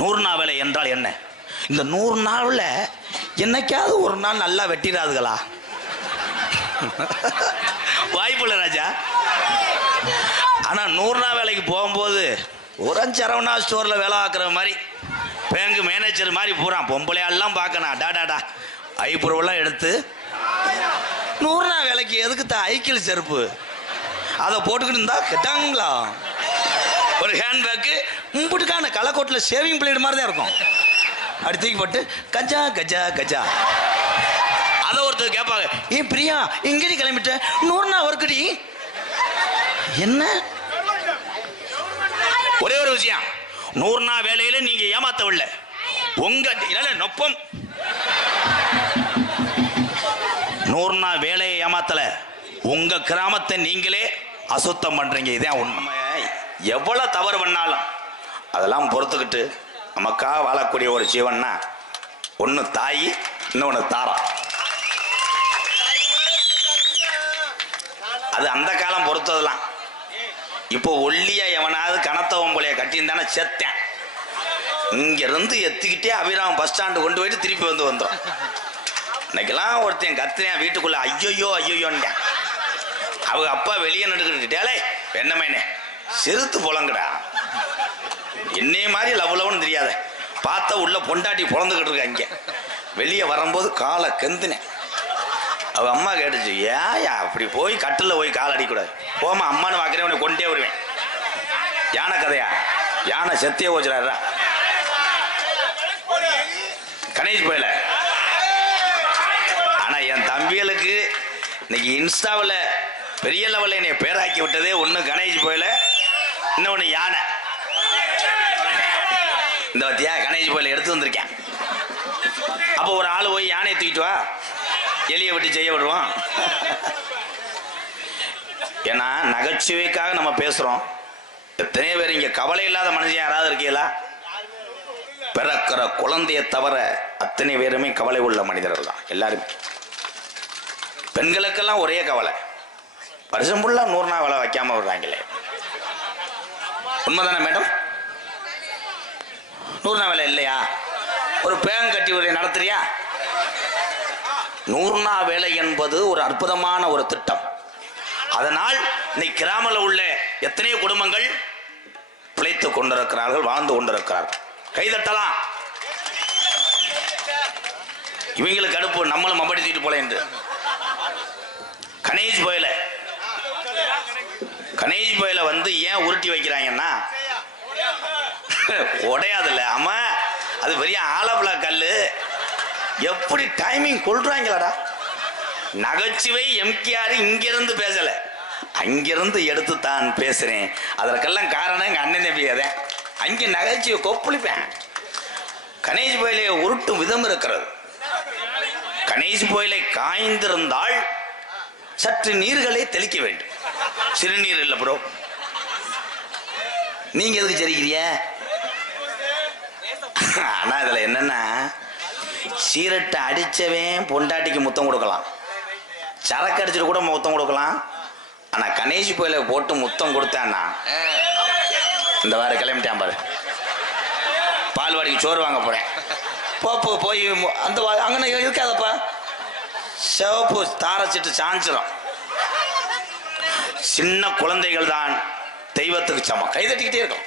100 நாள் வேலை என்றால் என்ன? இந்த 100 நாள்ல என்னைக்காவது ஒரு நாள் நல்லா வெட்டிடாதுகளா? வாய்ப்புள்ள ராஜா. ஆனா 100 நாள் வேலைக்கு போகும்போது ஒரு சரவணா ஸ்டோர்ல வேலை பார்க்குற மாதிரி பேங்க் மேனேஜர் மாதிரி பூரா பொம்பளையாலாம் பார்க்கணும். டாடாடா ஐப்புறவெல்லாம் எடுத்து 100 நாள் வேலைக்கு எதுக்கு தான் ஐக்கிள் செருப்பு அதை போட்டுக்கிட்டு இருந்தா கெட்டாங்களா? ஒரு ஹேண்ட்பேக்கு மும்பிட்டுக்கான களைக்கோட்டில் ஷேவிங் பிளேடு மாதிரி தான் இருக்கும். அப்படி தூக்கி போட்டு கஜா கஜா கஜா. அதை ஒருத்தர் கேட்பாங்க, ஏன் பிரியா இங்கடி கிளம்பிட்ட 100 நாள் ஒர்க்குடி என்ன? ஒரே ஒரு விஷயம், 100 நாள் வேலையில நீங்க ஏமாத்தவில்லை, உங்க நொப்பம் 100 நாள் வேலையை ஏமாத்தல, உங்க கிராமத்தை நீங்களே அசுத்தம் பண்றீங்க. இதான் உண்மை. எவ்வளவு தவறு பண்ணாலும் அதெல்லாம் பொறுத்துக்கிட்டு நமக்காக வாழக்கூடிய ஒரு ஜீவன்னா ஒன்னு தாய், இன்னொன்னு தாரா. அது அந்த காலம் பொறுத்ததெல்லாம். இப்போ ஒல்லியா எவனாவது கனத்தவன் போலைய கட்டியிருந்தானே செத்தேன். இங்க இருந்து எத்திக்கிட்டே அபிராமம் பஸ் ஸ்டாண்டு கொண்டு போயிட்டு திருப்பி வந்துடும். இன்னைக்கெல்லாம் ஒருத்தன் கத்துறேன் வீட்டுக்குள்ள, ஐயோயோ ஐயோயோன்ட்டேன். அவங்க அப்பா வெளியே நடுக்கிட்டே என்னமேனே சிறுத்து புலங்கடா, என்னைய மாதிரி லவ் லவ்னு தெரியாத பார்த்தா உள்ள பொண்டாட்டி புலந்துக்கிட்டு இருக்க. இங்க வெளியே வரும்போது காலை கெந்துனேன். அவ அம்மா கேட்டுச்சு, ஏயா அப்படி போய் கட்டில் போய் கால் அடிக்கூடாது, போமா அம்மானு பார்க்குறேன் உன்னை கொண்டே வருவேன். யானை கதையா? யானை செத்தியே போச்சுறாரா கணேஷ் போயில. ஆனா என் தம்பிகளுக்கு இன்னைக்கு இன்ஸ்டாவில் பெரிய லெவலில் என்னை பேராக்கி விட்டதே ஒன்று கணேஷ் போயில, இன்னொன்று யானை. இந்த வத்தியா கணேஷ் போயில எடுத்து வந்திருக்கேன். அப்போ ஒரு ஆள் போய் யானையை தூக்கிட்டு வா, எலியை விட்டு செய்ய விடுவோம். ஏன்னா நகைச்சுவைக்காக நம்ம பேசுறோம். எத்தனையோ பேர் இங்க கவலை இல்லாத மனுஷன் யாராவது இருக்கீங்களா? பிறக்கிற குழந்தைய தவிர அத்தனை பேருமே கவலை உள்ள மனிதர்கள் தான் எல்லாருமே. பெண்களுக்கெல்லாம் ஒரே கவலை, வருஷம் ஃபுல்லா 100 நாள் வேலை வைக்காம விடுறாங்களே. உண்மைதானே மேடம்? 100 நாள் வேலை இல்லையா? ஒரு பேங்க் கட்டி ஒரு நடத்துறியா? 100 நாள் வேலை என்பது ஒரு அற்புதமான ஒரு திட்டம். அதனால் இன்னைக்கு கிராமத்தில் உள்ள எத்தனையோ குடும்பங்கள் பிழைத்துக் கொண்டிருக்கிறார்கள், வாழ்ந்து கொண்டிருக்கிறார்கள். கைதட்டலாம். இவங்களுக்கு அடுப்பு, நம்மளும் மம்படித்திட்டு போல என்று. கணேஷ் போயில வந்து ஏன் உருட்டி வைக்கிறாங்கன்னா உடையாதுல்ல. ஆமா, அது பெரிய ஆலப்பழ கல்லு. எப்படி டைமிங் கொள்றாங்களாடா. நகைச்சுவை எம்கேஆர் இங்கிருந்து பேசல, அங்கிருந்து எடுத்து தான் பேசுறேன். அதற்கெல்லாம் காரணம் எங்க அண்ணன் தம்பியதான். அங்கே நகைச்சுவை கொப்பளிப்பேன். கணேஷ் போயிலே உருட்டும் விதம் இருக்கிறது. கணேஷ் போயிலை காய்ந்திருந்தால் சற்று நீர்களை தெளிக்க வேண்டும். சிறுநீர் இல்லை ப்ரோ. நீங்க எதுக்கு சரிக்கிறிய? ஆனா இதுல என்னன்னா, சீரட்டை அடிச்சவன் பொண்டாட்டிக்கு முத்தம் கொடுக்கலாம், சரக்கு அடிச்சுட்டு கூட முத்தம் கொடுக்கலாம். ஆனா கணேஷ் போயில போட்டு முத்தம் கொடுத்தான்னா இந்த வார கிளம்பிட்டான் பாரு, பால்வாடிக்கு சோறு வாங்க போறேன், போப்போ போய் அந்த அங்கே இருக்காதப்பா, சிவப்பு தாரச்சிட்டு சாஞ்சிடும். சின்ன குழந்தைகள் தான் தெய்வத்துக்கு சமம். கைதட்டிக்கிட்டே இருக்கும்.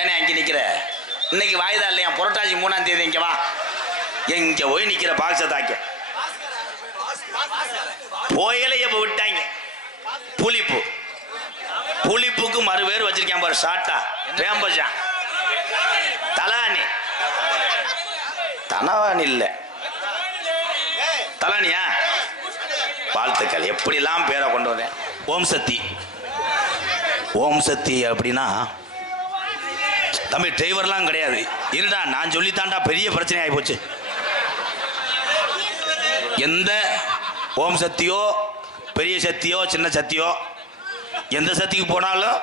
ஏன்னா அங்கே நிக்கிற, இன்னைக்கு வாய்தா இல்லையா, புரட்டாசி 3ஆம் தேதி இங்க வா, எங்க போய் நிக்கிற பாக்ஸ தாக்க போயலைய விட்டாங்க. புளிப்புக்கு மறுபேர் வச்சிருக்கேன் பாரு, ஷாட்டா பேம்பஜா தலானி. தனவானி இல்ல, தலானியா? வாழ்த்துக்கள். எப்படிலாம் பேரை கொண்டு வந்தேன். ஓம் சக்தி. ஓம் சக்தி அப்படின்னா தம்பி டிரைவர்லாம் கிடையாது. இருடா நான் சொல்லித்தாண்டா, பெரிய பிரச்சனை ஆகி போச்சு. எந்த ஓம் சக்தியோ பெரிய சக்தியோ சின்ன சக்தியோ எந்த சக்திக்கு போனாலும்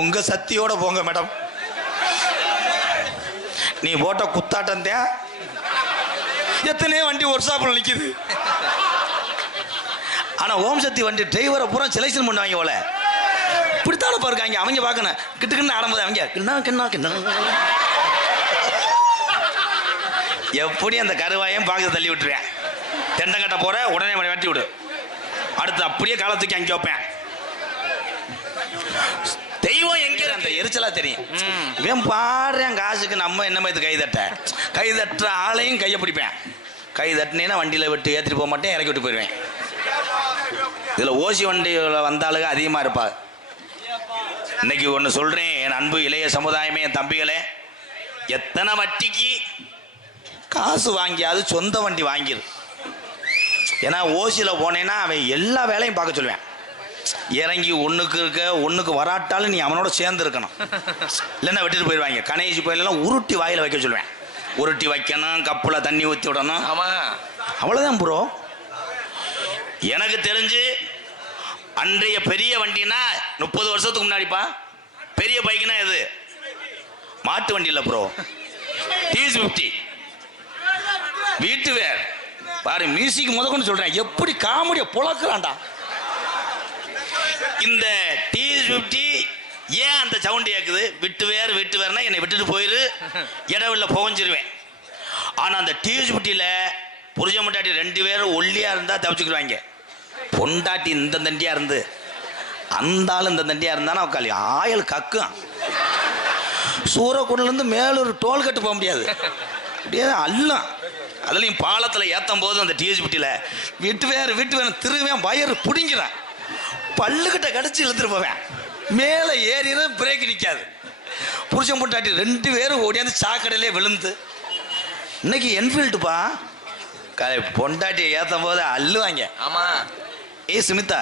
உங்க சக்தியோட போங்க மேடம். நீ போட்ட குத்தாட்டம் தான் எத்தனையோ வண்டி ஒர்க் ஷாப்பில் நிற்குது. ஆனால் ஓம் சக்தி வண்டி டிரைவரை பூரா செலெக்ஷன் பண்ணுவாங்க போல. இப்படித்தானே பாருக்காங்க அவங்க பார்க்கணும். கிட்டுக்குன்னு ஆடும்போது அவங்க கிண்ணா கிண்ணா கிண்ணா எப்படி அந்த கருவாயம் பார்க்க தள்ளி விட்டுருவேன். தெண்டங்கட்ட போற உடனே வெட்டி விடு. அடுத்து அப்படியே காலத்துக்கு அங்கே வைப்பேன். தெய்வம் எங்கே அந்த எரிச்சலா தெரியும். இவன் பாடுறேன் காசுக்கு நம்ம என்ன மாதிரி கை தட்டுற ஆளையும் கையை பிடிப்பேன். கை தட்டினேன்னா வண்டியில் விட்டு ஏற்றிட்டு போக மாட்டேன், இறக்கி விட்டு போயிடுவேன். இதில் ஓசி வண்டியில் வந்தாலுங்க அதிகமாக இருப்பா. இன்னைக்கு ஒன்று சொல்கிறேன், என் அன்பு இளைய சமுதாயமே, என் தம்பிகளே, எத்தனை வட்டிக்கு காசு வாங்கியாவது சொந்த வண்டி வாங்கிடு. ஏன்னா ஓசியில் போனேன்னா அவன் எல்லா வேலையும் பார்க்க சொல்லுவேன். இறங்கி ஒன்றுக்கு வராட்டாலும் நீ அவனோட சேர்ந்து இருக்கணும், இல்லைன்னா விட்டுட்டு போயிடுவாங்க. கணேசி போயிலாம் உருட்டி வாயில் வைக்க சொல்லுவேன். உருட்டி வைக்கணும், கப்பில் தண்ணி ஊற்றி விடணும். ஆமாம், அவ்வளோதான் ப்ரோ. எனக்கு தெரிஞ்சு அன்றைய பெரிய வண்டினா 30 வருஷத்துக்கு முன்னாடிப்பா. பெரிய பைக்குனா எது? மாட்டு வண்டி இல்லை ப்ரோ, TS50 வீட்டு வேர் பாரு. மியூசிக் முதற்கொண்டு சொல்றேன், எப்படி காமெடியை புழக்கிறான்டா. இந்த TS50 ஏன் அந்த சவுண்ட் கேட்குது? விட்டு வேறுனா என்னை விட்டுட்டு போயிரு, இடவில்ல புகஞ்சிருவேன். ஆனால் அந்த TS50ல புருஷ முண்டாட்டி 2 பேரும் ஒல்லியா இருந்தா தப்பிச்சுக்கிடுவாங்க. பொண்டாட்டி இந்த தண்டியா இருந்து அந்த ஆள் இந்த தண்டியா இருந்தானா உட்காலி ஆயல் கக்கும். சூரக்குடிலேருந்து மேலூர் டோல்கட்டு போக முடியாது, அப்படியே அல்லம். அதுலேயும் பாலத்தில் ஏற்றும் போது அந்த TS50ல விட்டு வேறு திருவேன், வயறு பிடிங்கிறேன், பல்லுக்கிட்ட கடிச்சு இழுத்துட்டு போவேன். மேலே ஏறினா பிரேக் நிற்காது. புருஷன் பொண்டாட்டி 2 பேரும் ஓடியாந்து சாக்கடையிலே விழுந்து. இன்னைக்கு என்ஃபீல்டுப்பா, பொண்டாட்டியை ஏற்றும் போது அள்ளுவாங்க. ஆமாம். சுமிதா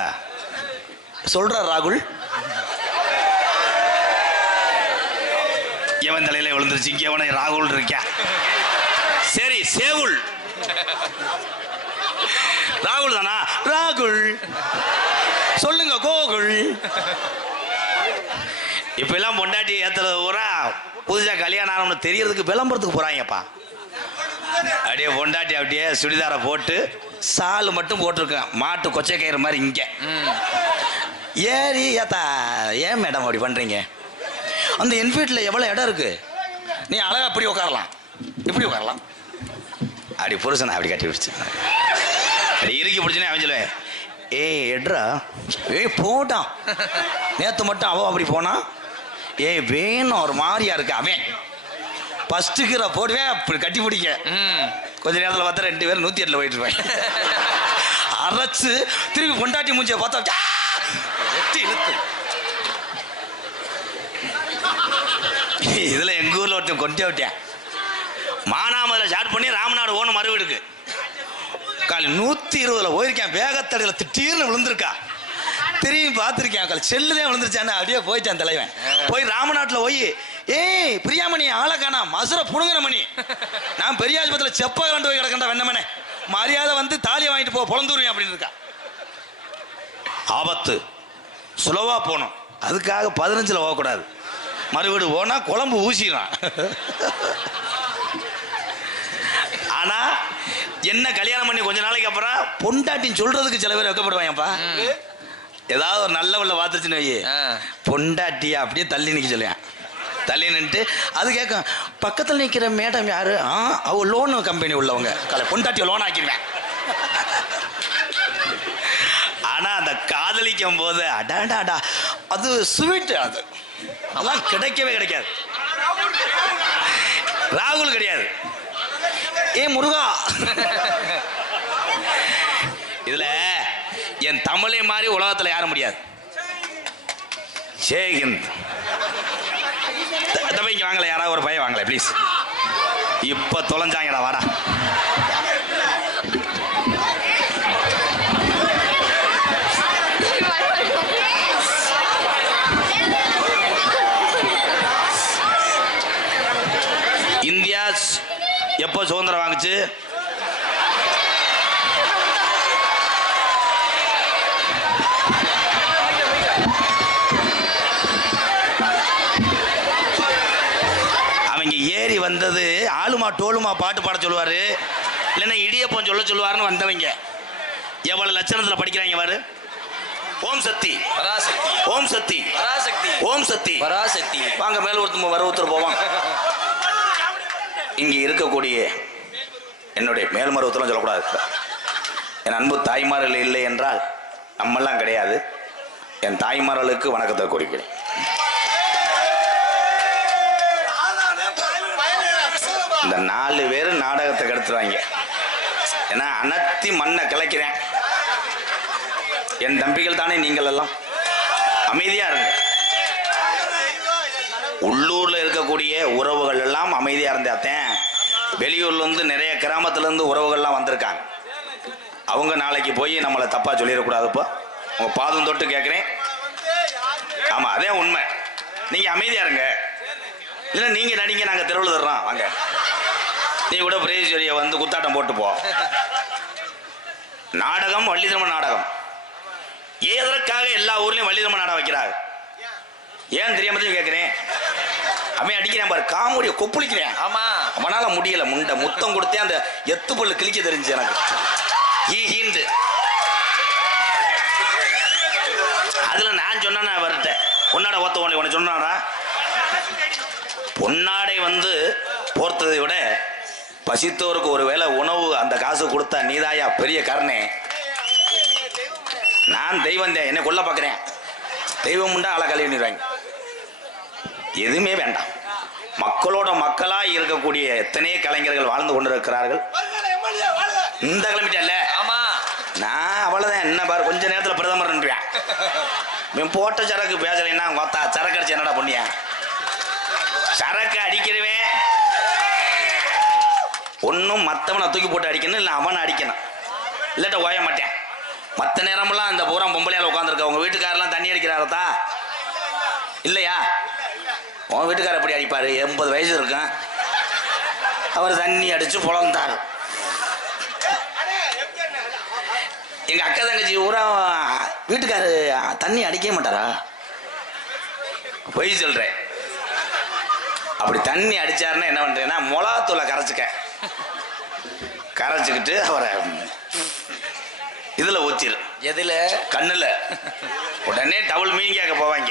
சொல்ற ராகுல் எவன் தலையில விழுந்துருச்சு, இங்கே எவனை ராகுல் இருக்கா? சரி, சேகுல் ராகுல் தானா? ராகுல் சொல்லுங்க கோகுல். இப்ப எல்லாம் பொண்டாட்டி ஏத்துறது பூரா புதுசா கல்யாணம் ஆனவனு தெரியறதுக்கு விளம்பரத்துக்கு போறாங்கப்பா. அப்படியே பொண்டாட்டி அப்படியே சுடிதாரை போட்டு சால் மட்டும் போட்டிருக்கேன், மாட்டு கொச்சை கயிறு மாதிரி. இங்க ஏறி ஏத்தா ஏன் மேடம் அப்படி பண்றீங்க? அந்த என்ஃபீல்டில் எவ்வளோ இடம் இருக்கு, நீ அழகா அப்படி உட்காரலாம், இப்படி உட்காரலாம். அப்படி புருஷனை அப்படி கட்டி பிடிச்சு அப்படி இறுக்கி பிடிச்சுனே அவன் சொல்லுவேன், எட்ரா போட்டான். நேற்று மட்டும் அவன் அப்படி போனான், வேணும் ஒரு மாதிரியா இருக்கு. அவன் ஃபர்ஸ்ட் கீரை போடுவேன், அப்படி கட்டி பிடிக்க. கொஞ்ச நேரத்தில் பார்த்தா 2 பேரும் 108 போயிட்டு இருப்பேன். அரைச்சு திருப்பி பொண்டாட்டி மூஞ்சியை பார்த்தா இழுத்து. இதுல எங்க ஊர்ல ஒருத்தன் கொண்டே விட்டேன். மானாமதுல ஸ்டார்ட் பண்ணி ராமநாடு ஓன மறுவீடுக்கு கால் 120 போயிருக்கேன். வேகத்தடையில திடீர்னு விழுந்திருக்கா. திரும்பி பார்த்துருக்கேன், கால் செல்லுதான் விழுந்துருச்சான்னு அப்படியே போயிட்டான் தலைவன். போய் ராமநாட்டில் போய் பிரியாமணி ஆளை காணா, மசுரை புடுங்கிற மணி. நான் பெரிய ஆஸ்பத்திரியில் செப்ப கலண்டு போய் கிடக்கண்டா வெண்ணமனே, மரியாதை வந்து தாலியை வாங்கிட்டு போ பொழந்துருவேன் அப்படின்னு இருக்கா. ஆபத்து, சுலவா போகணும். அதுக்காக 15ல் போகக்கூடாது. மறுவீடு போனா குழம்பு ஊசிறான். ஆனா என்ன கல்யாணம் பண்ணி கொஞ்ச நாளைக்கு அப்புறம் பொண்டாட்டின்னு சொல்றதுக்கு சில பேர் வைக்கப்படுவாங்கப்பா. ஏதாவது ஒரு நல்ல உள்ள வாத்துச்சுன்னு வை, பொண்டாட்டியா அப்படியே தள்ளி நிற்க சொல்லுவேன். தள்ளி நின்று அது கேட்கும், பக்கத்தில் நிற்கிற மேடம் யாரு? அவ லோன் கம்பெனி உள்ளவங்க, பொண்டாட்டியை லோன் ஆக்கிடுவேன். ஆனா அந்த காதலிக்கும் போது அடாடாடா அது ஸ்வீட், அது அதெல்லாம் கிடைக்கவே கிடைக்காது. ராகுல் கிடையாது, முருகா. இதுல என் தமிழை மாதிரி உலகத்துல யாரும் முடியாது. ஜெய்ஹிந்த். தம்பிங்க வாங்கல, யாராவது ஒரு பையன் வாங்கல ப்ளீஸ். இப்ப தொலைஞ்சாங்கடா, வாடா. இந்தியா எப்போ சுதந்திரம் வாங்குச்சு? அவங்க ஏறி வந்தது ஆளுமா டோலுமா பாட்டு பாட சொல்லுவாரு, இல்லைன்னா இடியப்பம் சொல்லுவாருன்னு வந்தவங்க. எவ்வளவு லட்சணத்தில் படிக்கிறாங்க பாரு. ஓம் சக்தி பராசக்தி ஓம் சக்தி பராசக்தி ஓம் சக்தி பராசக்தி. வாங்க மேல் ஒருத்தர் போவான். இங்க இருக்கக்கூடிய என்னுடைய மேல்மருவத்தெல்லாம் சொல்லக்கூடாது. என் அன்பு தாய்மார்கள் இல்லை என்றால் நம்மெல்லாம் கிடையாது. என் தாய்மார்களுக்கு வணக்கத்தை குறிக்கிறேன். இந்த 4 பேர் நாடகத்தை கெடுத்துருவாங்க. ஏன்னா அனத்தி மண்ணை கிளைக்கிறேன். என் தம்பிகள் தானே நீங்கள் எல்லாம், அமைதியா இருங்க. உள்ளூர்ல இருக்கக்கூடிய உறவுகள் எல்லாம் அமைதியா இருந்தாத்தேன். வெளியூர்ல இருந்து நிறைய கிராமத்துல இருந்து உறவுகள்லாம் வந்திருக்காங்க. அவங்க நாளைக்கு போய் நம்மளை தப்பா சொல்லிடக்கூடாதுப்பா. உங்க பாதம் தொட்டு கேட்கிறேன். ஆமா அதே உண்மை. நீங்க அமைதியா இருங்க. இல்ல நீங்க நடிங்க, நாங்க தெருவில் தர்றோம் வாங்க. நீ கூட பிரேஸ்வரியை வந்து குத்தாட்டம் போட்டு போ. நாடகம் வள்ளிதர்ம நாடகம். எதற்காக எல்லா ஊர்லயும் வள்ளிதர்ம நாடகம் வைக்கிறாங்க ஏன் தெரியாம கேட்கிறேன். அவன் அடிக்கிறேன் பாரு, காமெடியை கொப்புளிக்கிறேன். ஆமா அவனால முடியல. முண்டை முத்தம் கொடுத்தேன், அந்த எத்து பல்லு கிழிக்க தெரிஞ்சு எனக்கு. அதுல நான் சொன்ன வரட்ட பொன்னாடை ஓத்த உனக்கு சொன்னாடா. பொன்னாடை வந்து போர்த்ததை விட பசித்தோருக்கு ஒரு வேளை உணவு அந்த காசு கொடுத்தா நீதாயா பெரிய காரணே. நான் தெய்வம் தான், என்ன கொல்ல பார்க்கிறேன். தெய்வம் உண்டா ஆளை கழுவிடுவாங்க. எதுவுமே வேண்டாம். மக்களோட மக்களா இருக்கக்கூடிய எத்தனை கலைஞர்கள் வாழ்ந்து கொண்டிருக்கிறார்கள். இந்த கிளம்பிட்டல்ல. ஆமா நான் அவ்வளவுதான். என்ன பாரு, கொஞ்ச நேரத்தில் பிரதமர் நின்றுவேன். போட்ட சரக்கு பேசலைன்னா மொத்தா சரக்கு அடிச்சு என்னடா பண்ணியா. சரக்கு அடிக்கிறவன் ஒன்னும் மற்றவனை தூக்கி போட்டு அடிக்கணும், இல்லை அவனை அடிக்கணும். இல்லாட்ட ஓய மாட்டேன். மற்ற நேரமெல்லாம் அந்த பூரா பொம்பளையால் உட்காந்துருக்க. உங்க வீட்டுக்காரெல்லாம் தண்ணி அடிக்கிறாரதா இல்லையா? உன் வீட்டுக்காரர் எப்படி அடிப்பாரு? 80 வயசு இருக்கும். அவர் தண்ணி அடிச்சு புலந்தாரு. எங்க அக்கா தங்கச்சி ஊரா வீட்டுக்காரு தண்ணி அடிக்கவே மாட்டாரா? பொய் சொல்றேன். அப்படி தண்ணி அடிச்சாருன்னா என்ன பண்றேன்னா மிளகாத்தூளை கரைச்சிக்கிட்டு அவரை இதுல ஊத்திரு. எதுல? கண்ணுல. உடனே டவுல் மீன் கேட்க போவாங்க.